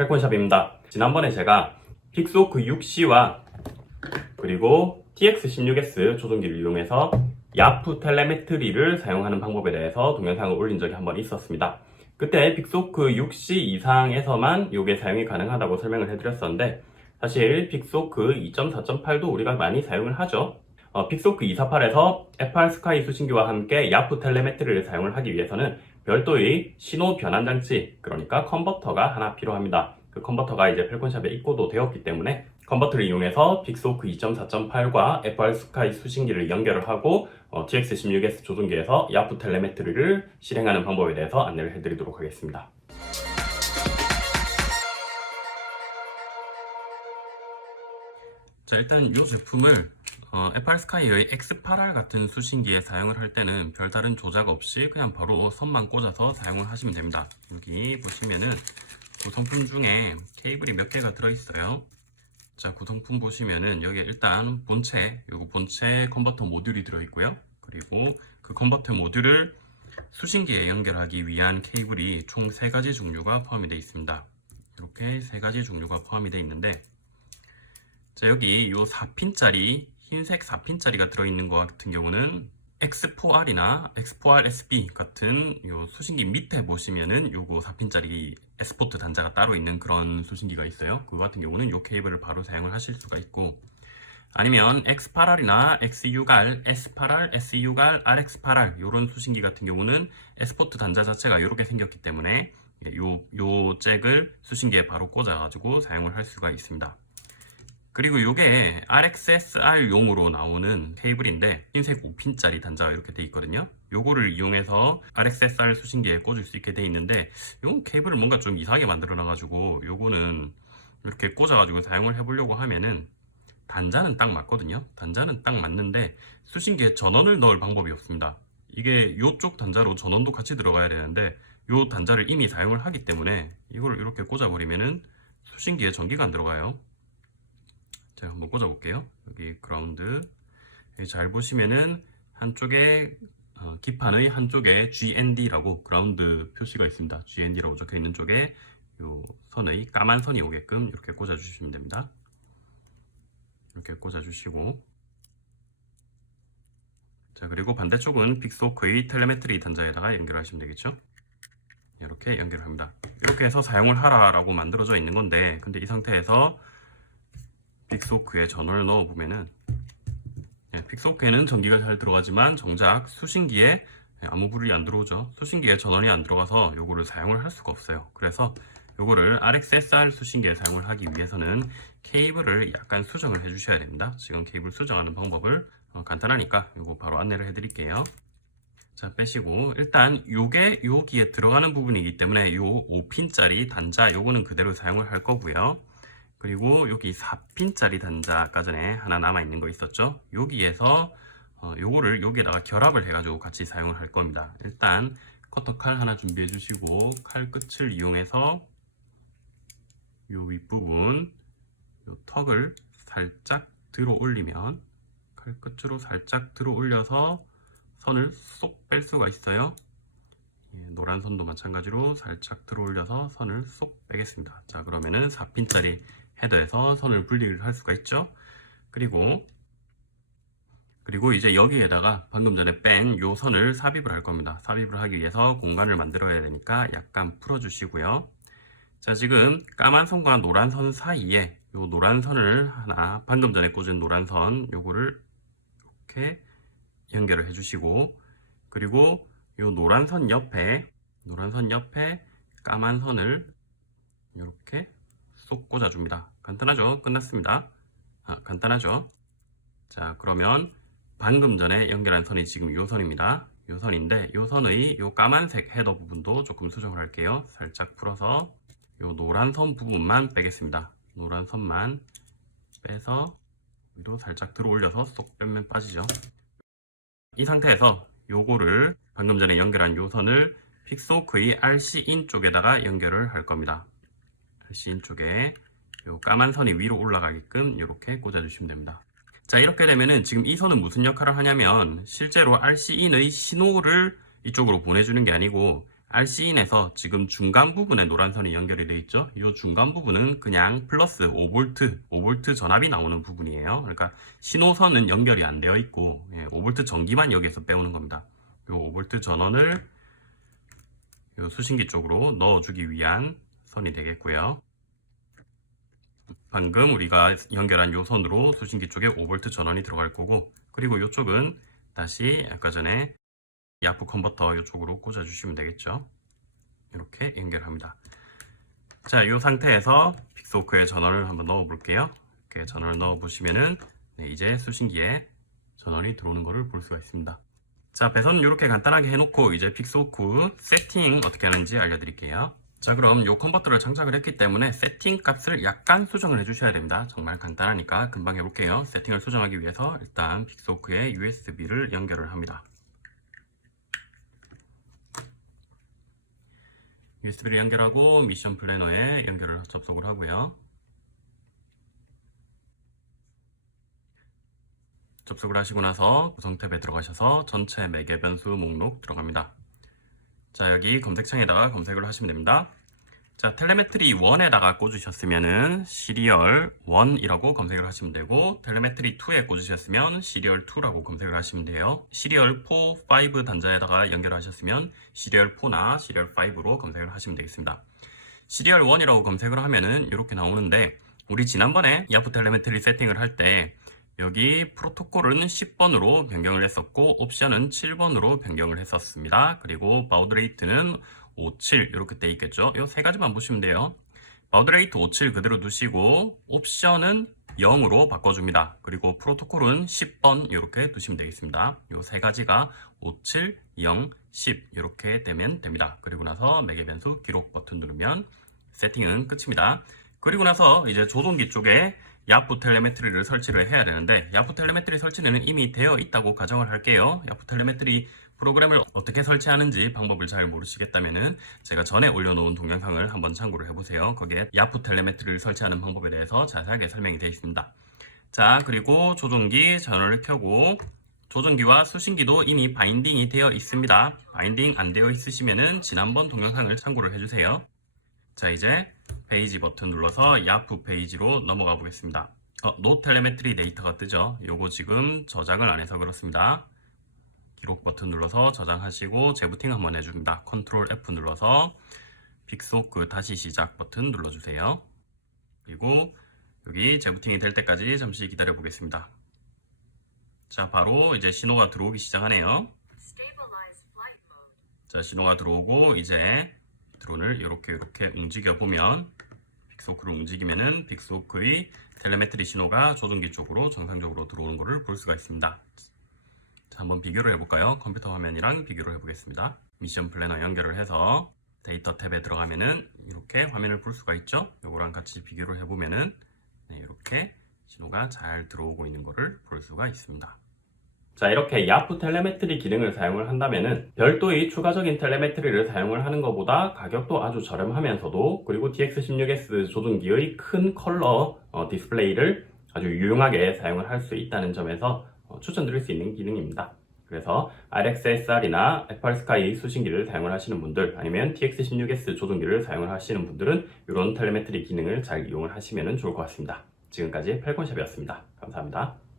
펠콘샵입니다. 지난번에 제가 픽소크 6C와 그리고 TX16S 조종기를 이용해서 야프 텔레메트리를 사용하는 방법에 대해서 동영상을 올린 적이 한 번 있었습니다. 그때 픽소크 6C 이상에서만 이게 사용이 가능하다고 설명을 해드렸었는데 사실 픽소크 2.4.8도 우리가 많이 사용을 하죠. 어, 픽소크 248에서 FR 스카이 수신기와 함께 야프 텔레메트리를 사용을 하기 위해서는 별도의 신호 변환 장치, 그러니까 컨버터가 하나 필요합니다. 그 컨버터가 이제 펠콘샵에 입고도 되었기 때문에 컨버터를 이용해서 픽소크 2.4.8과 FR 스카이 수신기를 연결을 하고 어, TX16S 조종기에서 야프 텔레메트리를 실행하는 방법에 대해서 안내를 해드리도록 하겠습니다. 자 일단 이 제품을 어, FR 스카이의 X8R 같은 수신기에 사용을 할 때는 별다른 조작 없이 그냥 바로 선만 꽂아서 사용을 하시면 됩니다. 여기 보시면은 구성품 중에 케이블이 몇 개가 들어있어요. 자 구성품 보시면은 여기 일단 본체, 요거 본체 컨버터 모듈이 들어있고요. 그리고 그 컨버터 모듈을 수신기에 연결하기 위한 케이블이 총 3가지 종류가 포함이 되어 있습니다. 이렇게 3가지 종류가 포함이 되어 있는데 자 여기 요 4핀짜리 흰색 4핀짜리가 들어있는 것 같은 경우는 X4R이나 X4R-SB 같은 요 수신기 밑에 보시면은 요거 4핀짜리 에스포트 단자가 따로 있는 그런 수신기가 있어요. 그거 같은 경우는 요 케이블을 바로 사용을 하실 수가 있고 아니면 X8R이나 X6R, S8R, S6R, RX8R 요런 수신기 같은 경우는 에스포트 단자 자체가 이렇게 생겼기 때문에 요, 요 잭을 수신기에 바로 꽂아가지고 사용을 할 수가 있습니다. 그리고 이게 RXSR용으로 나오는 케이블인데 흰색 5핀짜리 단자가 이렇게 돼 있거든요. 요거를 이용해서 RXSR 수신기에 꽂을 수 있게 돼 있는데 요 케이블을 뭔가 좀 이상하게 만들어 놔 가지고 요거는 이렇게 꽂아 가지고 사용을 해 보려고 하면은 단자는 딱 맞거든요. 단자는 딱 맞는데 수신기에 전원을 넣을 방법이 없습니다. 이게 요쪽 단자로 전원도 같이 들어가야 되는데 요 단자를 이미 사용을 하기 때문에 이걸 이렇게 꽂아 버리면은 수신기에 전기가 안 들어가요. 제가 한번 꽂아 볼게요. 여기 그라운드 여기 잘 보시면은 한쪽에 어, 기판의 한쪽에 GND라고 그라운드 표시가 있습니다. GND라고 적혀 있는 쪽에 요 선의 까만 선이 오게끔 이렇게 꽂아 주시면 됩니다. 이렇게 꽂아 주시고 자 그리고 반대쪽은 빅소크의 텔레메트리 단자에다가 연결하시면 되겠죠. 이렇게 연결합니다. 이렇게 해서 사용을 하라 라고 만들어져 있는 건데 근데 이 상태에서 빅소크에 전원을 넣어 보면은 예, 빅소크에는 전기가 잘 들어가지만 정작 수신기에 예, 아무 불이 안 들어오죠. 수신기에 전원이 안 들어가서 요거를 사용을 할 수가 없어요. 그래서 요거를 RXSR 수신기에 사용을 하기 위해서는 케이블을 약간 수정을 해 주셔야 됩니다. 지금 케이블 수정하는 방법을 어, 간단하니까 요거 바로 안내를 해 드릴게요. 자 빼시고 일단 요게 여기에 들어가는 부분이기 때문에 요 5핀짜리 단자 요거는 그대로 사용을 할 거고요. 그리고 여기 4핀짜리 단자 아까 전에 하나 남아 있는 거 있었죠? 여기에서 어, 요거를 여기에다가 결합을 해 가지고 같이 사용을 할 겁니다. 일단 커터 칼 하나 준비해 주시고 칼 끝을 이용해서 요 윗부분 요 턱을 살짝 들어 올리면 칼 끝으로 살짝 들어 올려서 선을 쏙 뺄 수가 있어요. 예, 노란 선도 마찬가지로 살짝 들어 올려서 선을 쏙 빼겠습니다. 자 그러면은 4핀짜리 헤더에서 선을 분리를 할 수가 있죠. 그리고 그리고 이제 여기에다가 방금 전에 뺀 요 선을 삽입을 할 겁니다. 삽입을 하기 위해서 공간을 만들어야 되니까 약간 풀어 주시고요. 자 지금 까만 선과 노란 선 사이에 요 노란 선을 하나 방금 전에 꽂은 노란 선 요거를 이렇게 연결을 해 주시고 그리고 요 노란 선 옆에 노란 선 옆에 까만 선을 이렇게 쏙 꽂아줍니다. 간단하죠? 끝났습니다. 아, 간단하죠? 자, 그러면 방금 전에 연결한 선이 지금 요 선입니다. 요 선인데 요 선의 요 까만색 헤더 부분도 조금 수정을 할게요. 살짝 풀어서 요 노란 선 부분만 빼겠습니다. 노란 선만 빼서 위로 살짝 들어 올려서 쏙 빼면 빠지죠. 이 상태에서 요거를 방금 전에 연결한 요 선을 픽소크의 RC인 쪽에다가 연결을 할 겁니다. RC인 쪽에 요 까만 선이 위로 올라가게끔 이렇게 꽂아주시면 됩니다. 자 이렇게 되면은 지금 이 선은 무슨 역할을 하냐면 실제로 RC인의 신호를 이쪽으로 보내주는 게 아니고 RC인에서 지금 중간 부분에 노란 선이 연결이 되어 있죠. 이 중간 부분은 그냥 플러스 5V, 5V 전압이 나오는 부분이에요. 그러니까 신호선은 연결이 안 되어 있고 5V 전기만 여기에서 빼오는 겁니다. 이 5V 전원을 이 수신기 쪽으로 넣어주기 위한 선이 되겠고요. 방금 우리가 연결한 이 선으로 수신기 쪽에 5V 전원이 들어갈 거고 그리고 이쪽은 다시 아까 전에 야프 컨버터 이쪽으로 꽂아주시면 되겠죠. 이렇게 연결합니다. 자, 이 상태에서 빅소크에 전원을 한번 넣어 볼게요. 이렇게 전원을 넣어 보시면은 네, 이제 수신기에 전원이 들어오는 것을 볼 수가 있습니다. 자, 배선은 이렇게 간단하게 해놓고 이제 빅소크 세팅 어떻게 하는지 알려드릴게요. 자, 그럼 이 컨버터를 장착을 했기 때문에 세팅 값을 약간 수정을 해주셔야 됩니다. 정말 간단하니까 금방 해볼게요. 세팅을 수정하기 위해서 일단 빅소크에 USB를 연결을 합니다. USB를 연결하고 미션 플래너에 연결을 접속을 하고요. 접속을 하시고 나서 구성 탭에 들어가셔서 전체 매개 변수 목록 들어갑니다. 자, 여기 검색창에다가 검색을 하시면 됩니다. 자, 텔레메트리 1에다가 꽂으셨으면은 시리얼 1이라고 검색을 하시면 되고 텔레메트리 2에 꽂으셨으면 시리얼 2라고 검색을 하시면 돼요. 시리얼 4, 5 단자에다가 연결하셨으면 시리얼 4나 시리얼 5로 검색을 하시면 되겠습니다. 시리얼 1이라고 검색을 하면은 이렇게 나오는데 우리 지난번에 야프 텔레메트리 세팅을 할 때 여기 프로토콜은 10번으로 변경을 했었고 옵션은 7번으로 변경을 했었습니다. 그리고 바우드 레이트는 57 이렇게 돼 있겠죠. 이 세 가지만 보시면 돼요. 바우드 레이트 57 그대로 두시고 옵션은 0으로 바꿔줍니다. 그리고 프로토콜은 10번 이렇게 두시면 되겠습니다. 이 세 가지가 57, 0, 10 이렇게 되면 됩니다. 그리고 나서 매개 변수 기록 버튼 누르면 세팅은 끝입니다. 그리고 나서 이제 조종기 쪽에 야프 텔레메트리를 설치를 해야 되는데 야프 텔레메트리 설치는 이미 되어 있다고 가정을 할게요. 야프 텔레메트리 프로그램을 어떻게 설치하는지 방법을 잘 모르시겠다면은 제가 전에 올려놓은 동영상을 한번 참고를 해보세요. 거기에 야프 텔레메트리를 설치하는 방법에 대해서 자세하게 설명이 되어 있습니다. 자 그리고 조종기 전원을 켜고 조종기와 수신기도 이미 바인딩이 되어 있습니다. 바인딩 안 되어 있으시면은 지난번 동영상을 참고를 해주세요. 자 이제 페이지 버튼 눌러서 야프 페이지로 넘어가 보겠습니다. 어, 노 텔레메트리 데이터가 뜨죠. 요거 지금 저장을 안 해서 그렇습니다. 기록 버튼 눌러서 저장하시고 재부팅 한번 해줍니다. 컨트롤 F 눌러서 빅소크 다시 시작 버튼 눌러주세요. 그리고 여기 재부팅이 될 때까지 잠시 기다려 보겠습니다. 자, 바로 이제 신호가 들어오기 시작하네요. 자, 신호가 들어오고 이제 드론을 이렇게 이렇게 움직여 보면 빅소크를 움직이면은 빅소크의 텔레메트리 신호가 조종기 쪽으로 정상적으로 들어오는 것을 볼 수가 있습니다. 자, 한번 비교를 해볼까요? 컴퓨터 화면이랑 비교를 해보겠습니다. 미션 플래너 연결을 해서 데이터 탭에 들어가면은 이렇게 화면을 볼 수가 있죠? 요거랑 같이 비교를 해보면은 네, 이렇게 신호가 잘 들어오고 있는 것을 볼 수가 있습니다. 자 이렇게 야프 텔레메트리 기능을 사용을 한다면은 별도의 추가적인 텔레메트리를 사용을 하는 것보다 가격도 아주 저렴하면서도 그리고 DX16S 조종기의 큰 컬러 어, 디스플레이를 아주 유용하게 사용을 할 수 있다는 점에서 어, 추천드릴 수 있는 기능입니다. 그래서 RXSR이나 FR스카이 수신기를 사용을 하시는 분들 아니면 TX16S 조종기를 사용을 하시는 분들은 이런 텔레메트리 기능을 잘 이용을 하시면 좋을 것 같습니다. 지금까지 펠콘샵이었습니다. 감사합니다.